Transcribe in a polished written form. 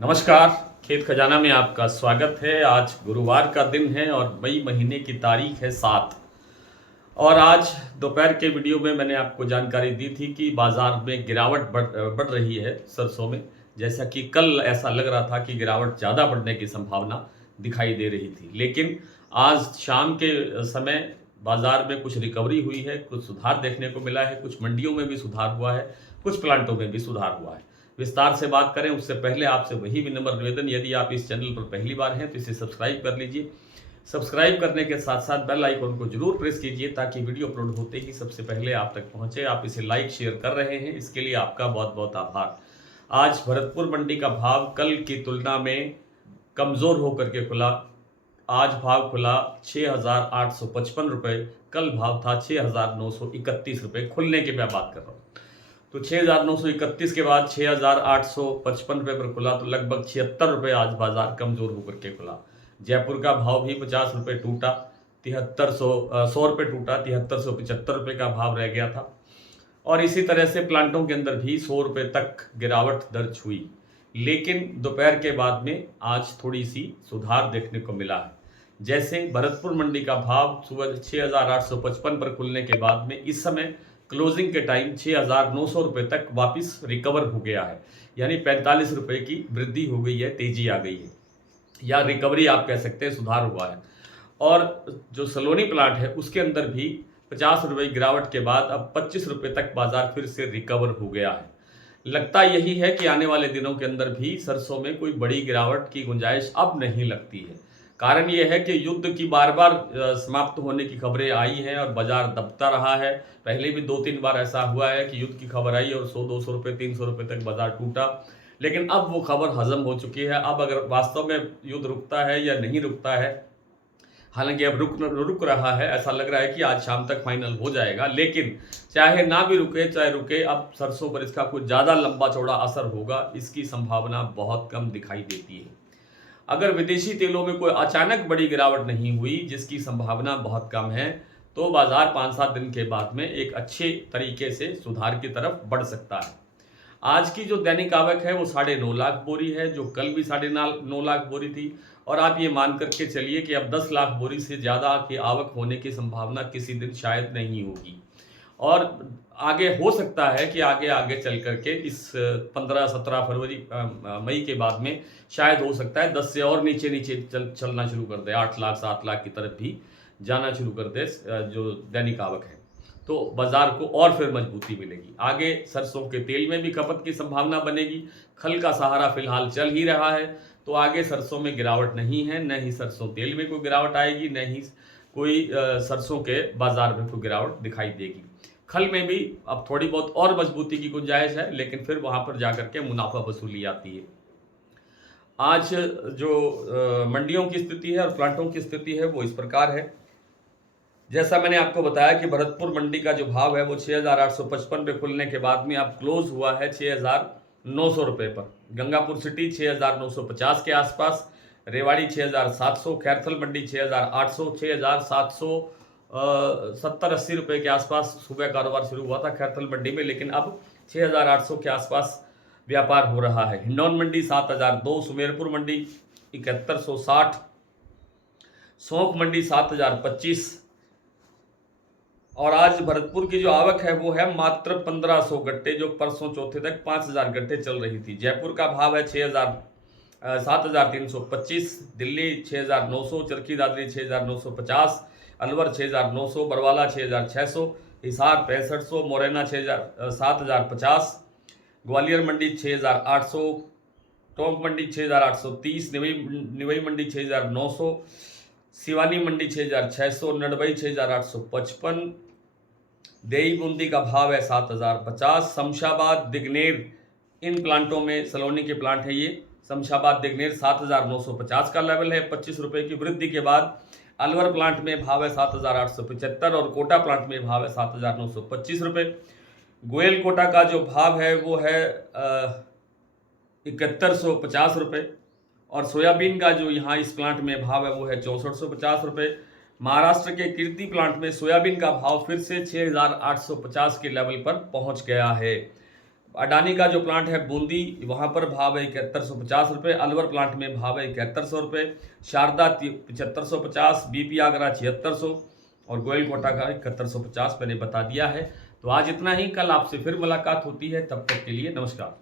नमस्कार। खेत खजाना में आपका स्वागत है। आज गुरुवार का दिन है और मई महीने की तारीख है 7। और आज दोपहर के वीडियो में मैंने आपको जानकारी दी थी कि बाजार में गिरावट बढ़ रही है सरसों में। जैसा कि कल ऐसा लग रहा था कि गिरावट ज़्यादा बढ़ने की संभावना दिखाई दे रही थी, लेकिन आज शाम के समय बाजार में कुछ रिकवरी हुई है, कुछ सुधार देखने को मिला है, कुछ मंडियों में भी सुधार हुआ है, कुछ प्लांटों में भी सुधार हुआ है। विस्तार से बात करें उससे पहले आपसे वही विनम्र निवेदन, यदि आप इस चैनल पर पहली बार हैं तो इसे सब्सक्राइब कर लीजिए। सब्सक्राइब करने के साथ साथ बेल आइकन को जरूर प्रेस कीजिए ताकि वीडियो अपलोड होते ही सबसे पहले आप तक पहुंचे। आप इसे लाइक शेयर कर रहे हैं, इसके लिए आपका बहुत बहुत आभार। आज भरतपुर मंडी का भाव कल की तुलना में कमज़ोर होकर के खुला। आज भाव खुला 6,855 रुपये, कल भाव था 6,931 रुपये। खुलने की मैं बात कर रहा हूँ तो 6,931 के बाद 6,855 रुपये पर खुला, तो लगभग 76 रुपये आज बाजार कमज़ोर होकर के खुला। जयपुर का भाव भी 50 रुपये टूटा, 100 रुपये टूटा, 7375 रुपये का भाव रह गया था। और इसी तरह से प्लांटों के अंदर भी 100 रुपये तक गिरावट दर्ज हुई, लेकिन दोपहर के बाद में आज थोड़ी सी सुधार देखने को मिला है। जैसे भरतपुर मंडी का भाव सुबह 6,855 पर खुलने के बाद में इस समय क्लोजिंग के टाइम 6,900 रुपये तक वापस रिकवर हो गया है, यानी 45 रुपये की वृद्धि हो गई है, तेजी आ गई है, या रिकवरी आप कह सकते हैं, सुधार हुआ है। और जो सलोनी प्लांट है उसके अंदर भी 50 रुपये गिरावट के बाद अब 25 रुपये तक बाजार फिर से रिकवर हो गया है। लगता यही है कि आने वाले दिनों के अंदर भी सरसों में कोई बड़ी गिरावट की गुंजाइश अब नहीं लगती है। कारण यह है कि युद्ध की बार बार समाप्त होने की खबरें आई हैं और बाजार दबता रहा है। पहले भी 2-3 बार ऐसा हुआ है कि युद्ध की खबर आई और 100-200 रुपये 300 रुपये तक बाजार टूटा, लेकिन अब वो खबर हजम हो चुकी है। अब अगर वास्तव में युद्ध रुकता है या नहीं रुकता है, हालांकि अब रुक रहा है, ऐसा लग रहा है कि आज शाम तक फाइनल हो जाएगा, लेकिन चाहे ना भी रुके चाहे रुके, अब सरसों पर इसका कुछ ज़्यादा लंबा चौड़ा असर होगा, इसकी संभावना बहुत कम दिखाई देती है। अगर विदेशी तेलों में कोई अचानक बड़ी गिरावट नहीं हुई, जिसकी संभावना बहुत कम है, तो बाजार 5-7 दिन के बाद में एक अच्छे तरीके से सुधार की तरफ बढ़ सकता है। आज की जो दैनिक आवक है वो 9.5 लाख बोरी है, जो कल भी 9.5 लाख बोरी थी। और आप ये मान करके चलिए कि अब 10 लाख बोरी से ज़्यादा की आवक होने की संभावना किसी दिन शायद नहीं होगी। और आगे हो सकता है कि आगे आगे चल करके इस 15-17 फरवरी मई के बाद में शायद हो सकता है 10 से और नीचे नीचे चलना शुरू कर दे, 8 लाख 7 लाख की तरफ भी जाना शुरू कर दे जो दैनिक आवक है, तो बाजार को और फिर मजबूती मिलेगी। आगे सरसों के तेल में भी खपत की संभावना बनेगी। खल का सहारा फिलहाल चल ही रहा है, तो आगे सरसों में गिरावट नहीं है, न ही सरसों तेल में कोई गिरावट आएगी, न ही कोई सरसों के बाजार में कोई गिरावट दिखाई देगी। खल में भी अब थोड़ी बहुत और मजबूती की गुंजाइश है, लेकिन फिर वहां पर जाकर के मुनाफा वसूली आती है। आज जो मंडियों की स्थिति है और प्लांटों की स्थिति है वो इस प्रकार है। जैसा मैंने आपको बताया कि भरतपुर मंडी का जो भाव है वो 6,855 पे खुलने के बाद में अब क्लोज हुआ है 6,900 रुपये पर। गंगापुर सिटी 6,950 के आसपास, रेवाड़ी 6,700, खैरथल मंडी 6,800, 6,770-80 रुपये के आसपास सुबह कारोबार शुरू हुआ था खैरथल मंडी में, लेकिन अब 6,800 के आसपास व्यापार हो रहा है। हिंडौन मंडी 7,002, सुमेरपुर मंडी 7160, सौंख मंडी 7,025। और आज भरतपुर की जो आवक है वो है मात्र 1500 गट्टे, जो परसों चौथे तक 5000 गट्टे चल रही थी। जयपुर का भाव है 7,325, दिल्ली 6,900, चरखी दादरी 6,950, अलवर 6,900, बरवाला 6,600, हिसार 6500, मोरैना 7,050, ग्वालियर मंडी 6,800, टोंक मंडी 6,830, निवई मंडी 6,900, सिवानी मंडी 6,600, नडबई 6,855, देई बूंदी का भाव है 7,050, शमशाबाद दिगनेर, इन प्लांटों में सलोनी के प्लांट है ये, शमशाबाद दिगनेर 7,950 का लेवल है। 25 रुपये की वृद्धि के बाद अलवर प्लांट में भाव है 7,875 और कोटा प्लांट में भाव है 7,925 रुपये। गोयल कोटा का जो भाव है वो है 7150 रुपये, और सोयाबीन का जो यहाँ इस प्लांट में भाव है वो है 6450 रुपये। महाराष्ट्र के कीर्ति प्लांट में सोयाबीन का भाव फिर से 6,850 के लेवल पर पहुंच गया है। अडानी का जो प्लांट है बूंदी, वहाँ पर भाव है 7150 रुपये, अलवर प्लांट में भाव है 7100 रुपये, शारदा 7550, बीपी आगरा 7600 और गोयल कोटा का 7150 मैंने बता दिया है। तो आज इतना ही, कल आपसे फिर मुलाकात होती है, तब तक के लिए नमस्कार।